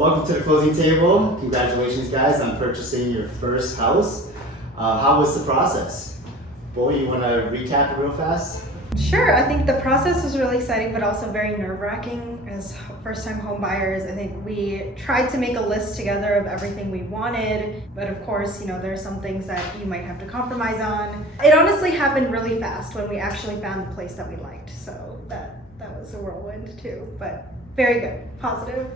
Well, welcome to the closing table. Congratulations, guys, on purchasing your first house. How was the process? Bo, you want to recap it real fast? Sure. I think the process was really exciting, but also very nerve-wracking as first-time home buyers. I think we tried to make a list together of everything we wanted, but of course, there are some things that you might have to compromise on. It honestly happened really fast when we actually found the place that we liked, so that was a whirlwind too, but very good, positive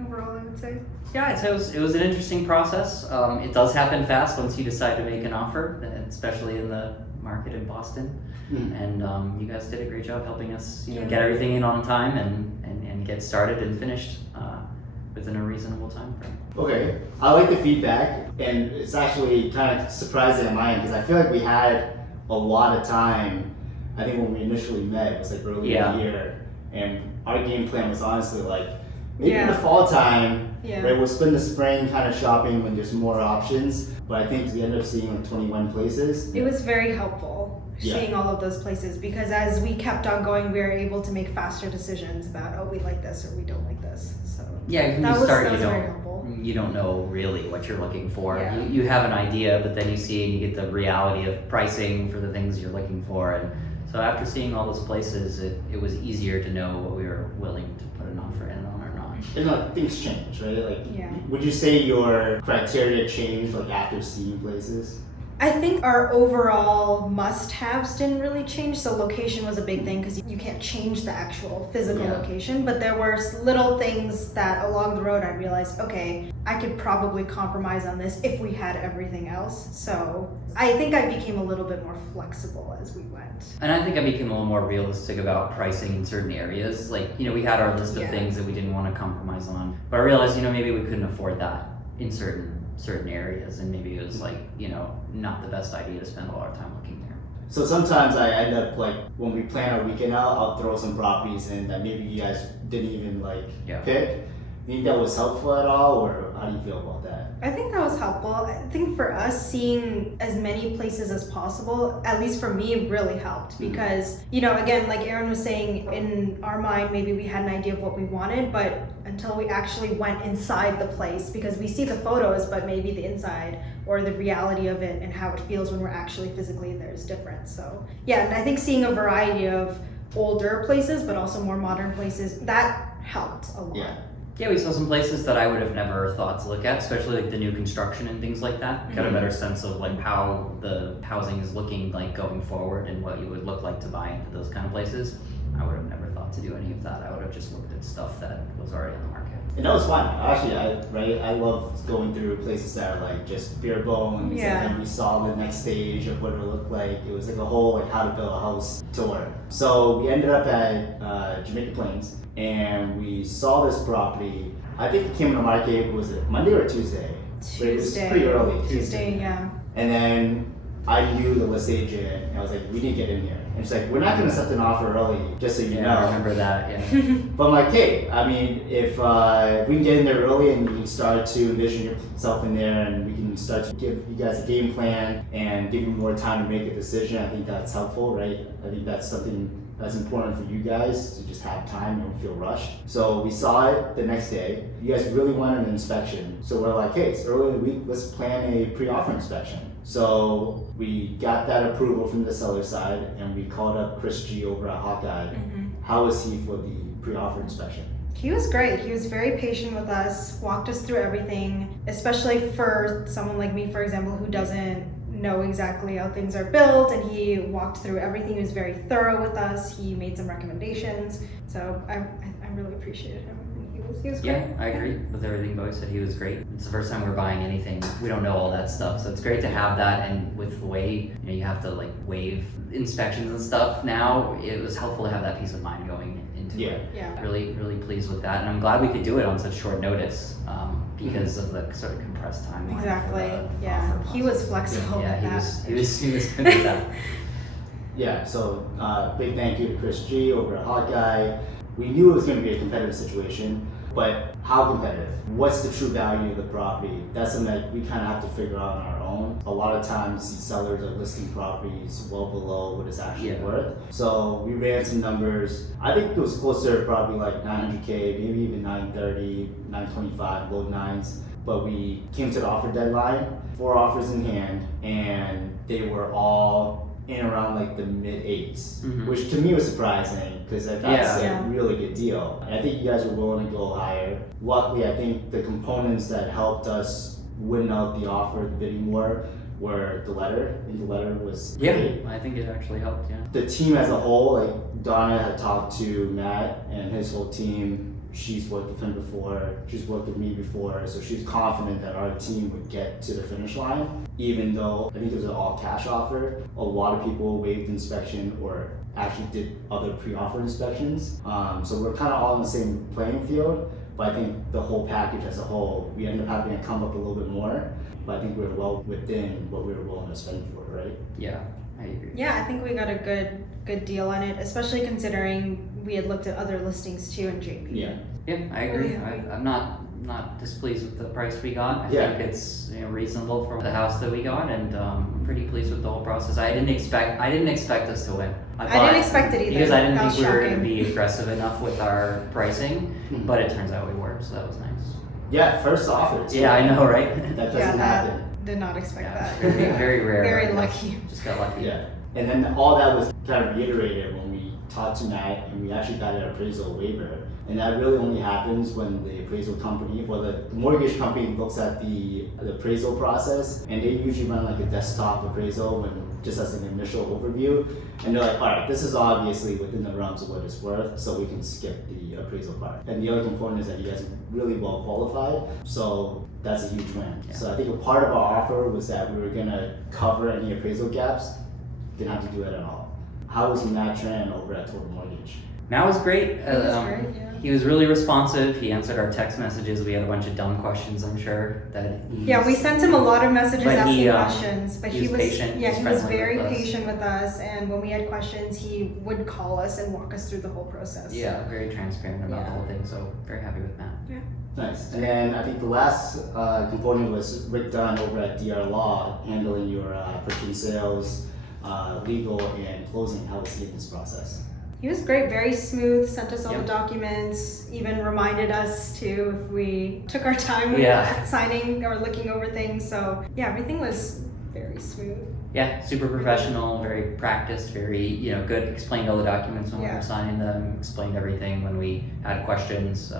overall, I would say. Yeah, I'd say it was an interesting process. It does happen fast once you decide to make an offer, especially in the market in Boston. And you guys did a great job helping us get everything in on time and get started and finished within a reasonable time frame. Okay, I like the feedback, and it's actually kind of surprising on my end because I feel like we had a lot of time. I think when we initially met, it was like early in the year, and our game plan was honestly like maybe in the fall time, right? We'll spend the spring kind of shopping when there's more options, but I think we ended up seeing like 21 places. It was very helpful seeing all of those places because as we kept on going, we were able to make faster decisions about, we like this or we don't like this. So yeah, that was very helpful. You don't know really what you're looking for. Yeah. You have an idea, but then you see and you get the reality of pricing for the things you're looking for. And so after seeing all those places, it was easier to know what we were willing to put an offer in on or not. And things change, right? Would you say your criteria changed after seeing places? I think our overall must-haves didn't really change. So location was a big thing because you can't change the actual physical location. But there were little things that along the road I realized, okay, I could probably compromise on this if we had everything else. So I think I became a little bit more flexible as we went. And I think I became a little more realistic about pricing in certain areas. We had our list of things that we didn't want to compromise on. But I realized, maybe we couldn't afford that in certain areas, and maybe it was not the best idea to spend all our time looking there. So sometimes I end up when we plan our weekend out, I'll throw some properties in that maybe you guys didn't even pick. Do you think that was helpful at all, or how do you feel about that? I think that was helpful. I think for us, seeing as many places as possible, at least for me, really helped because, again, like Aaron was saying, in our mind, maybe we had an idea of what we wanted, but until we actually went inside the place, because we see the photos, but maybe the inside or the reality of it and how it feels when we're actually physically there is different. So, yeah, and I think seeing a variety of older places, but also more modern places, that helped a lot. Yeah, we saw some places that I would have never thought to look at, especially the new construction and things like that. Got a better sense of how the housing is looking going forward and what you would look like to buy into those kind of places. I would have never thought to do any of that. I would have just looked at stuff that was already on the market. And that was fun. Actually, I love going through places that are just bare bones, and then we saw the next stage of what it would look like. It was a whole how to build a house tour. So we ended up at Jamaica Plains, and we saw this property. I think it came on the market, was it Monday or Tuesday? Tuesday. It was pretty early. Tuesday, yeah. And then I knew the list agent, and I was like, we need to get in here. And she's like, we're not going to accept an offer early, just so you know. I remember that, yeah. But I'm like, hey, if we can get in there early and you can start to envision yourself in there and we can start to give you guys a game plan and give you more time to make a decision, I think that's helpful, right? I think that's something that's important for you guys to just have time and don't feel rushed. So we saw it the next day. You guys really wanted an inspection. So we're like, hey, it's early in the week, let's plan a pre-offer inspection. So we got that approval from the seller side and we called up Chris G over at Hawkeye. How was he for the pre-offer inspection? He was great. He was very patient with us, walked us through everything, especially for someone like me, for example, who doesn't know exactly how things are built, and he walked through everything. He was very thorough with us. He made some recommendations. So I really appreciated him. He was great. Yeah, I agree with everything Bo said. He was great. It's the first time we're buying anything. We don't know all that stuff, so it's great to have that. And with the way you have to waive inspections and stuff now, it was helpful to have that peace of mind going into it. Yeah. Really, really pleased with that, and I'm glad we could do it on such short notice because of the sort of compressed timeline. Exactly. Yeah. He was flexible. Yeah, with he was good with that. Yeah. So big thank you to Chris G over at Hawkeye. We knew it was going to be a competitive situation, but how competitive? What's the true value of the property? That's something that we kind of have to figure out on our own, a lot of times these sellers are listing properties well below what it's actually worth. So we ran some numbers. I think it was closer, probably like 900K, maybe even 930, 925, low nines. But we came to the offer deadline, 4 offers in hand, and they were all in around like the mid 8s, which to me was surprising because that's a really good deal. And I think you guys were willing to go higher. Luckily, I think the components that helped us win out the offer, the bidding war, were the letter. I think the letter was great. I think it actually helped. Yeah. The team as a whole, like Donna had talked to Matt and his whole team. She's worked with him before, she's worked with me before, so she's confident that our team would get to the finish line, even though I think it was an all-cash offer. A lot of people waived inspection or actually did other pre-offer inspections. So we're kind of all in the same playing field, but I think the whole package as a whole, we ended up having to come up a little bit more, but I think we were well within what we were willing to spend for it, right? Yeah, I agree. Yeah, I think we got a good deal on it, especially considering we had looked at other listings too in JP. Yeah, I agree. I'm not displeased with the price we got. I think it's reasonable for the house that we got, and I'm pretty pleased with the whole process. I didn't expect us to win. I didn't expect it either. Because I didn't think we were shocking. going to be aggressive enough with our pricing, but it turns out we were, so that was nice. Yeah, first offer. Yeah, I know, right? That doesn't happen. Did not expect that. Very rare. Very lucky. Just got lucky. Yeah. And then all that was kind of reiterated when we talked to Matt and we actually got an appraisal waiver. And that really only happens when the appraisal company, well, the mortgage company looks at the appraisal process, and they usually run like a desktop appraisal just as an initial overview. And they're like, all right, this is obviously within the realms of what it's worth, so we can skip the appraisal part. And the other component is that you guys are really well qualified, so that's a huge win. Yeah. So I think a part of our offer was that we were gonna cover any appraisal gaps, didn't have to do that at all. How was Matt Tran over at Total Mortgage? Matt was great. He was great, yeah. He was really responsive. He answered our text messages. We had a bunch of dumb questions, I'm sure. We sent him a lot of messages asking questions, but he was patient. Yeah, he was very with us. patient with us, and when we had questions, he would call us and walk us through the whole process. Yeah, very transparent about the whole thing. So very happy with Matt. Yeah. Nice. And then I think the last component was Rick Dunn over at DR Law, handling your purchase sales, legal, and closing. How was he in this process? He was great, very smooth, sent us all the documents, even reminded us to if we took our time with signing or looking over things. So yeah, everything was very smooth. Yeah, super professional, very practiced, very good. Explained all the documents when we were signing them, explained everything when we had questions.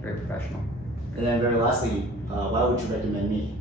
Very professional. And then very lastly, why would you recommend me?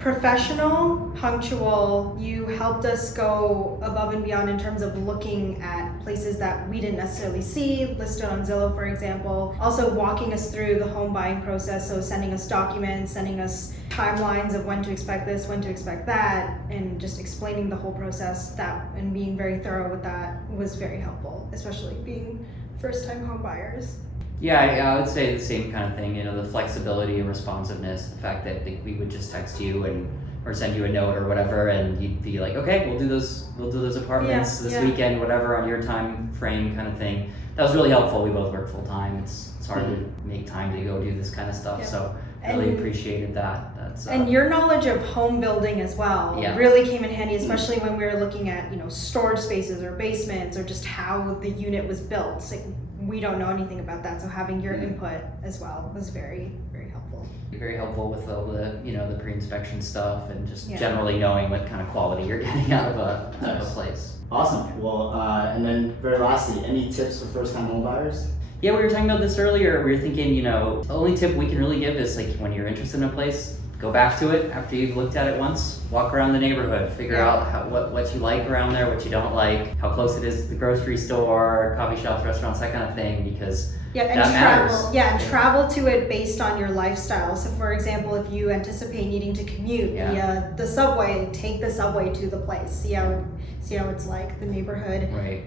Professional, punctual, you helped us go above and beyond in terms of looking at places that we didn't necessarily see, listed on Zillow, for example. Also walking us through the home buying process, so sending us documents, sending us timelines of when to expect this, when to expect that, and just explaining the whole process and being very thorough with that was very helpful, especially being first-time home buyers. Yeah, I would say the same kind of thing. The flexibility and responsiveness, the fact that we would just text you or send you a note or whatever, and you'd be like, okay, we'll do those apartments this weekend, whatever, on your time frame, kind of thing. That was really helpful. We both work full time. It's hard to make time to go do this kind of stuff. So really appreciated that. And your knowledge of home building as well really came in handy, especially when we were looking at storage spaces or basements or just how the unit was built. It's like, we don't know anything about that, so having your input as well was very, very helpful. Very helpful with all the the pre-inspection stuff and just generally knowing what kind of quality you're getting out of a place. Awesome. Well, and then very lastly, any tips for first-time home buyers? Yeah, we were talking about this earlier. We were thinking, the only tip we can really give is like when you're interested in a place, go back to it after you've looked at it once. Walk around the neighborhood, figure out what you like around there, what you don't like, how close it is to the grocery store, coffee shops, restaurants, that kind of thing, because that matters. Travel to it based on your lifestyle. So for example, if you anticipate needing to commute via the subway, take the subway to the place. See how it's like, the neighborhood. Right.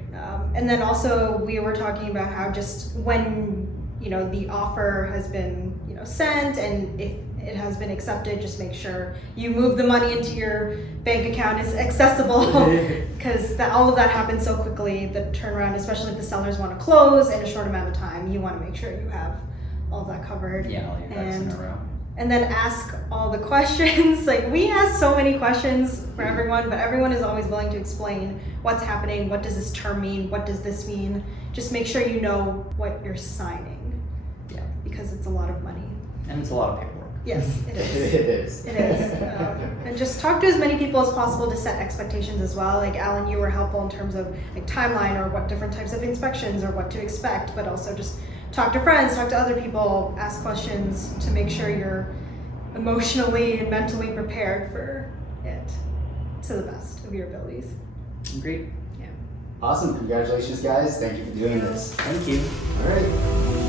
And then also we were talking about how just when the offer has been sent, and if it has been accepted, just make sure you move the money into your bank account is accessible, because all of that happens so quickly. The turnaround, especially if the sellers want to close in a short amount of time, you want to make sure you have all that covered. Yeah, all your ducks in a row. and then ask all the questions. Like, we ask so many questions for everyone, but everyone is always willing to explain what's happening, what does this term mean, what does this mean. Just make sure you know what you're signing. Yeah. Because it's a lot of money. And it's a lot of paperwork. Yes, it is. It is. It is. And just talk to as many people as possible to set expectations as well. Like, Alan, you were helpful in terms of like timeline or what different types of inspections or what to expect, but also just talk to friends, talk to other people, ask questions to make sure you're emotionally and mentally prepared for it to the best of your abilities. Great. Awesome. Congratulations, guys. Thank you for doing this. Thank you. All right.